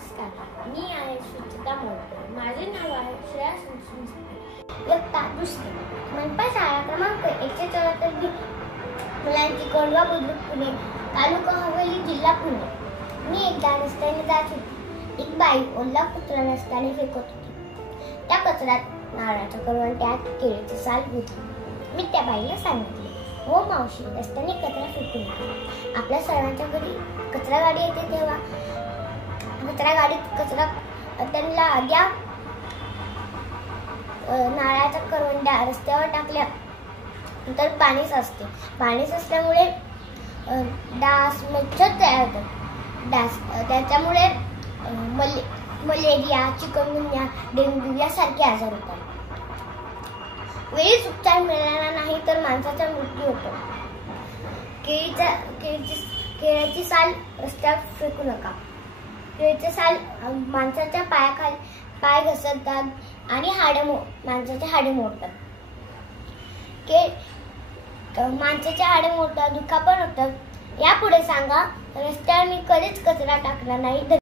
नमस्कार, मी आहे सुचिता मोडकर. माझे नाव आहे श्रेया संस्कृती. इयत्ता दुसरी, मनपा शाळा क्रमांक 174 मुलांची कोंडवा बुद्रुक पुणे, तालुका हवेली, जिल्हा पुणे. मी एकदा रस्त्याने जात होती. एक बाई ओला कचरा रस्त्याने फेकत होती. त्या कचऱ्यात नारळाच्या करवंट्यात केळीची साल होती. मी त्या बाईला सांगितले, हो मावशी, रस्त्याने कचरा फेकू नका. आपल्या सर्वांच्या घरी कचरा गाडी येते तेव्हा कचरा गाडीत कचरा त्यांना आद्या नारळाच्या करवंट्या रस्त्यावर टाकल्या तर पाणी साचते. पाणी साचल्यामुळे डास मच्छर तयार होतात. डास त्याच्यामुळे मलेरिया, चिकनगुन्या, डेंग्यू यासारखे आजार होतात. वेळीच उपचार मिळाला नाही तर माणसाचा मृत्यू होतो. केळीची साल रस्त्यावर फेकू नका. केळीची साल माणसाच्या पाय घसरतात आणि माणसाचे हाडे मोडतात. माणसाचे हाडे मोडतात, दुखापत होतात. यापुढे सांगा, रस्त्यावर मी कधीच कचरा टाकला नाही.